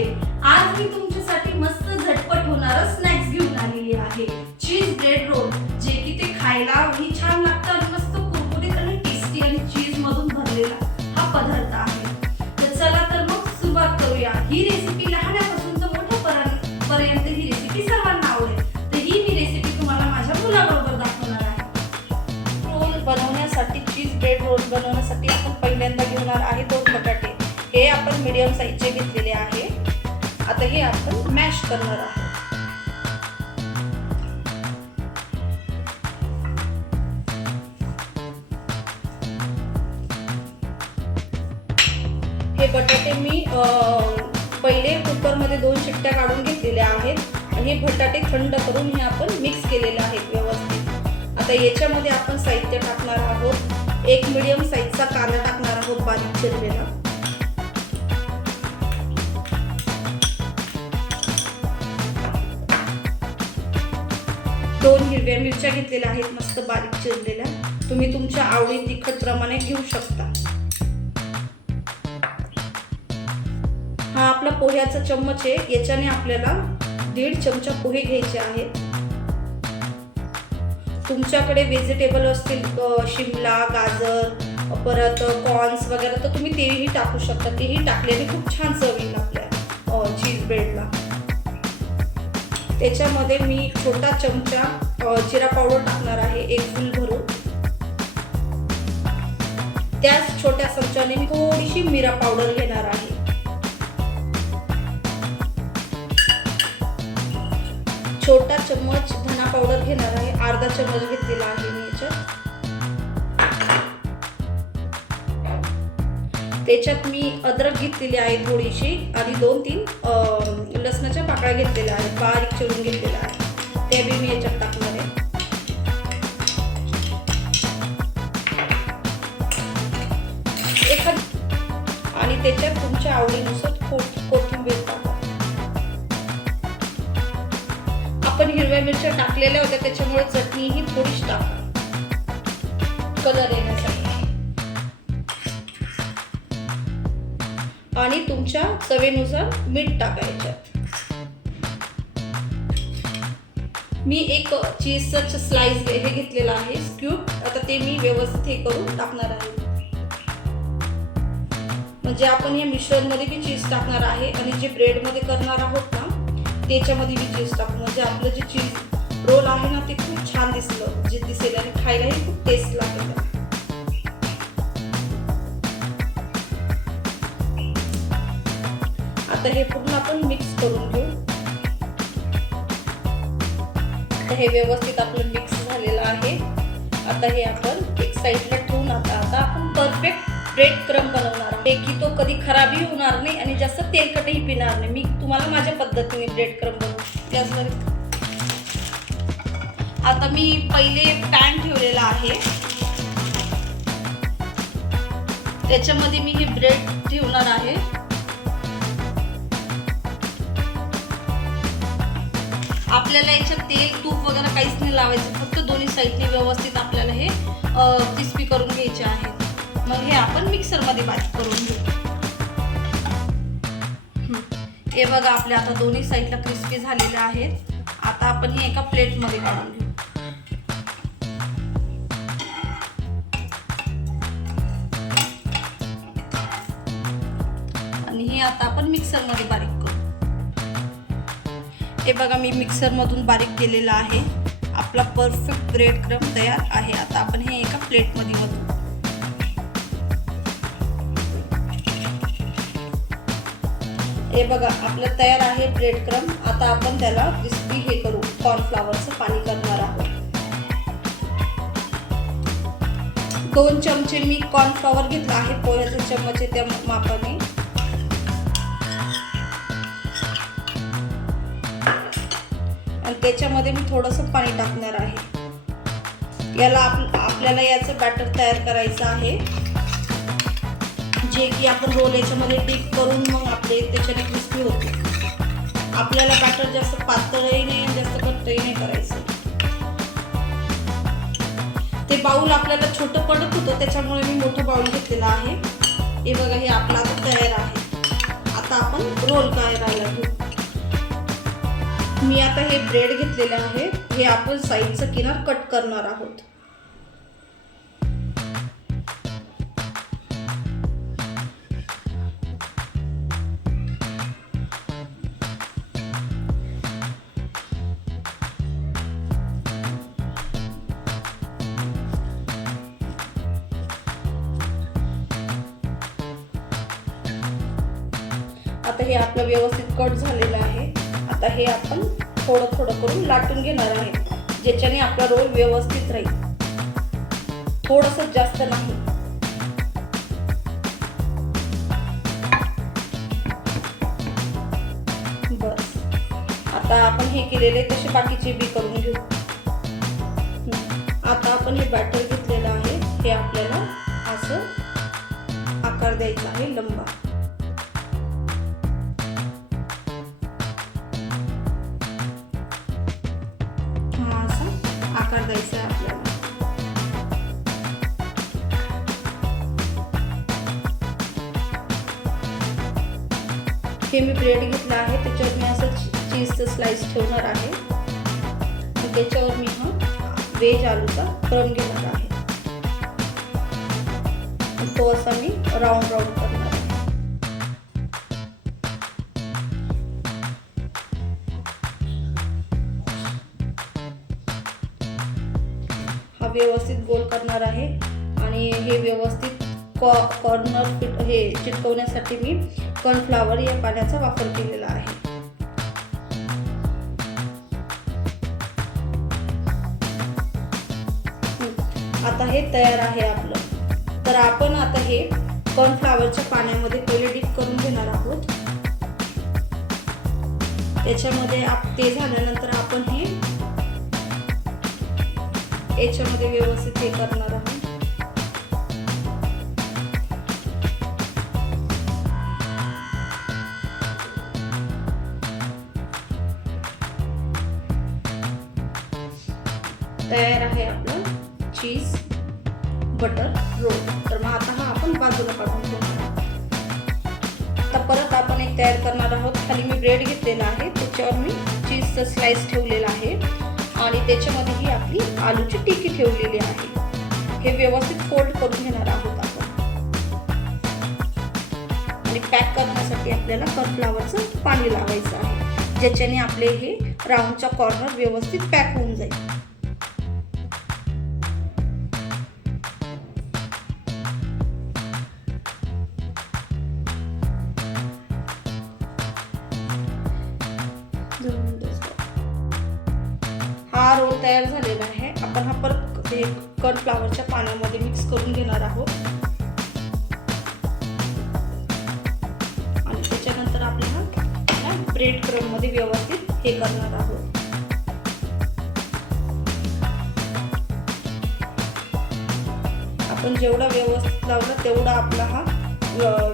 आहे. आज मी तुमच्यासाठी मस्त झटपट होणारा स्नॅक्स घेऊन आलेली आहे. चीज ब्रेड रोल जे की ते खायला ही छान लागतं आणि मस्त कुरकुरीत आणि टेस्टी आणि चीज मधून भरलेला हा पदार्थ आहे. तर चला तर मग सुरुवात करूया. ही रेसिपी लहानापासून तर मोठ्या पर्यंत ही रेसिपी सर्वांना आवडेल. तर ही मी रेसिपी तुम्हाला माझ्या मुलाबरोबर दाखवणार आहे. रोल बनवण्यासाठी चीज ब्रेड रोल बनवण्यासाठी आपण पहिल्यांदा घेणार आहे दोन बटाटे. हे आपण मीडियम साईजचे घेतलेले आहे. आता हे आपण मॅश करणार आहोत. हे बटाटे मी पहिले कुकरमध्ये दोन शिट्ट्या काढून घेतलेल्या आहेत आणि हे बटाटे थंड करून हे आपण मिक्स केलेले आहेत व्यवस्थित. आता याच्यामध्ये आपण साहित्य टाकणार आहोत. एक मिडियम साईजचा कांदा टाकणार आहोत बारीक चिरलेला. दोन हिरव्या मिरच्या घेतलेल्या आहेत मस्त बारीक चिरलेल्या. तुम्ही तुमच्या आवडी तिखट प्रमाणे घेऊ शकता. हा आपला पोह्याचा चम्मच आहे. याच्याने आपल्याला दीड चमचा पोहे घ्यायचे आहेत. तुमच्याकडे व्हेजिटेबल असतील शिमला गाजर परत कॉर्न्स वगैरे तर तुम्ही तेही टाकू शकता. तेही टाकल्याने खूप छान चव येईल आपल्या चीज ब्रेडला त्याच्यामध्ये मी छोटा चमचा जिरा पावडर टाकणार आहे एक फुल भरून. त्याच छोट्या चमच्याने मी थोडीशी मिरा पावडर घेणार आहे. छोटा चम्मच धना पावडर घेणार आहे अर्धा चम्मच घेतलेला आहे मी याच्यात. त्याच्यात मी अद्रक घेतलेली आहे थोडीशी आणि दोन तीन लसणाच्या पाकळ्या घेतलेल्या आहेत बारीक चिरून घेतलेलं आहे. ते बी मी याच्यात टाकणार आहे. आणि त्याच्यात तुमच्या आवडीनुसार कोथिंबीर टाका. आपण हिरव्या मिरच्या टाकलेल्या होत्या त्याच्यामुळे चटणी ही थोडीच टाका. कलर येण्यासाठी. आणि तुमच्या चवेनुसार मीठ टाकायच्यात मी एक चीजचं स्लाइस हे घेतलेलं आहे क्यूब आता ते मी व्यवस्थित हे करून टाकणार आहे. म्हणजे आपण या मिश्रणमध्ये मी चीज टाकणार आहे आणि जे ब्रेडमध्ये करणार आहोत ना त्याच्यामध्ये मी चीज टाकू. म्हणजे आपलं जे चीज रोल आहे ना ते खूप छान दिसलं. जे दिसेल आणि खायलाही खूप टेस्ट लागेल आता हे पूर्ण आपण मिक्स करून घेऊ. आता हे व्यवस्थित आपलं मिक्स झालेलं आहे. आता हे आपण एक साईडला ठेवून आता आता आपण परफेक्ट ब्रेड क्रम बनवणार आहे. की तो कधी खराबही होणार नाही आणि जास्त तेलकटही पिणार नाही. मी तुम्हाला माझ्या पद्धतीने ब्रेड क्रम बनवू त्याचवर आता मी पहिले पॅन ठेवलेला आहे. त्याच्यामध्ये मी हे ब्रेड ठेवणार आहे. आपल्याला याच्यात तेल तूप वगैरे काहीच नाही लावायचं. फक्त दोन्ही साईडने व्यवस्थित आपल्याला हे क्रिस्पी करून घ्यायचे आहेत मग हे आपण मिक्सरमध्ये बारीक करून घेऊ. हं. बघा आपल्या आता दोन्ही साईडला क्रिस्पी झालेले आहेत. आता आपण हे एका प्लेटमध्ये काढून घेऊ. आणि हे आता आपण मिक्सरमध्ये बारीक हे बघा मी मिक्सरमधून बारीक केलेलं आहे. आपला परफेक्ट ब्रेड क्रम तयार आहे. आता आपण हे एका प्लेटमध्ये ओतू हे बघा आपलं तयार आहे ब्रेड क्रम आता आपण त्याला क्रिस्पी हे करू. कॉर्नफ्लावरचं पाणी करणार आहोत. दोन चमचे मी कॉर्नफ्लॉवर घेतला आहे. पोह्याचे चमचे त्या मापाने. त्याच्यामध्ये मी थोडंसं पाणी टाकणार आहे. याला आप आपल्याला याचं बॅटर तयार करायचं आहे. जे की आपण रोल याच्यामध्ये डीप करून मग आपले त्याच्याने क्रिस्पी होते. आपल्याला बॅटर जास्त पातळही नाही आणि जास्त घट्टही नाही करायचं. ते बाऊल आपल्याला छोटं पडत होतं त्याच्यामुळे मी मोठं बाऊल घेतलेलं आहे. हे बघा हे आपला आता तयार आहे. आता आता आपण रोल करायला घेऊ मी आता हे ब्रेड घेतलेले आहे. हे आपण साईडचं किनार कट करणार आहोत. आता हे आपलं व्यवस्थित कट झालेलं आहे. आता हे आपण थोडं थोडं करून लाटून घेणार आहे ज्याच्याने आपला रोल व्यवस्थित राहील. थोडस जास्त नाही. बस. आता आपण हे केलेले तसे बाकीचे बी करून घेऊ. आता आपण हे बॅटर घेतलेलं आहे हे आपल्याला असं आकार द्यायचा आहे लंबा. आकार द्यायचा. आहे आपल्याला हे मी ब्रेड घेतला आहे त्याच्यावर मी असं चीजचं स्लाइस ठेवणार आहे. त्याच्यावर मी हा व्हेज आलूचा क्रम घेणार आहे. तो असा मी राऊंड राऊंड व्यवस्थित गोल करणार आहे. आणि हे व्यवस्थित कॉ कॉर्नर फिट हे चिटकवण्यासाठी मी कॉर्नफ्लावर या पाण्याचा वापर केलेला आहे. आता हे तयार आहे आपलं. तर आपण आता हे कॉर्नफ्लावरच्या पाण्यामध्ये पहिले डीप करून घेणार आहोत. त्याच्यामध्ये आप ते झाल्यानंतर आपण हे याच्यामध्ये व्यवस्थित हे करणार आहोत. तयार आहे आपलं चीज बटर रोल तर मग आता हा आपण बाजूला काढून ठेवणार आता परत आपण एक तयार करणार आहोत. खाली मी ब्रेड घेतलेला आहे त्याच्यावर मी चीजचं स्लाइस ठेवलेलं आलूची टिकी ठेवलेली आहे. हे व्यवस्थित फोल्ड करून घेणार आहोत आपण. आणि पॅक करण्यासाठी आपल्याला कॉर्नफ्लावरचं पाणी लावायचं आहे. ज्याच्याने आपले हे राऊंडच्या कॉर्नर व्यवस्थित पॅक होऊन जाईल. हा रोल तयार झालेला आहे. आपण हा परत हे कॉर्नफ्लावरच्या पाण्यामध्ये मिक्स करून घेणार आहोत. आणि त्याच्यानंतर आपल्याला ब्रेड क्रममध्ये व्यवस्थित हे करणार आहोत. आपण जेवढा व्यवस्थित लावला तेवढा आपला हा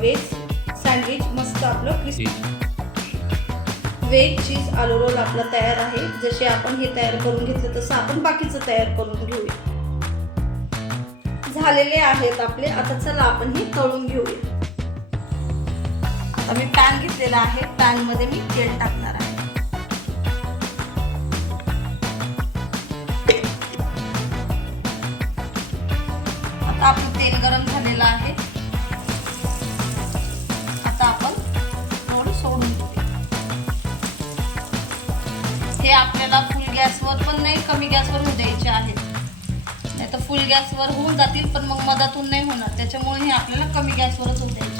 वेज सँडविच मस्त आपलं crispy veg cheese aloo roll आपला तयार आहे. जसे आपण हे तयार करून घेतलं तसं आपण बाकीचं तयार करून घेऊया. झालेले आहेत आपले. आता चला आपण हे तळून घेऊया. आता मी पॅन घेतलेला आहे. पॅनमध्ये मी तेल टाकणार आहे. आता आपलं तेल गरम झालेलं आहे. आपल्याला फुल गॅसवर पण नाही कमी गॅसवर होऊ द्यायचे आहेत. नाही तर फुल गॅसवर होऊन जातील पण मग मधातून नाही होणार. त्याच्यामुळे हे आपल्याला कमी गॅसवरच होऊ द्यायचे.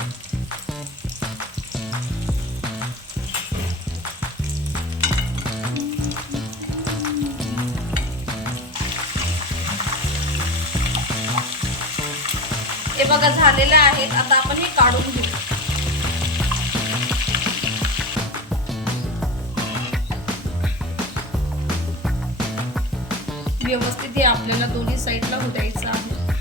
हे बघा झालेलं आहे. आता आपण हे काढून घेऊ. व्यवस्थित हे आपल्याला दोन्ही साईडला उडायचं द्यायचं आहे.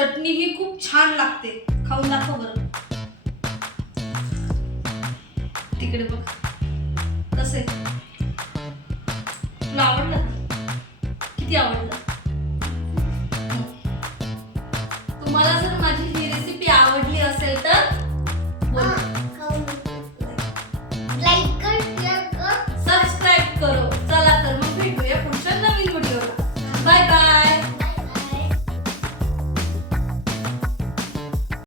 चटणी ही खूप छान लागते. खाऊन दाखव बरं. तिकडे बघ. कसे तुला आवडलं किती आवडलं?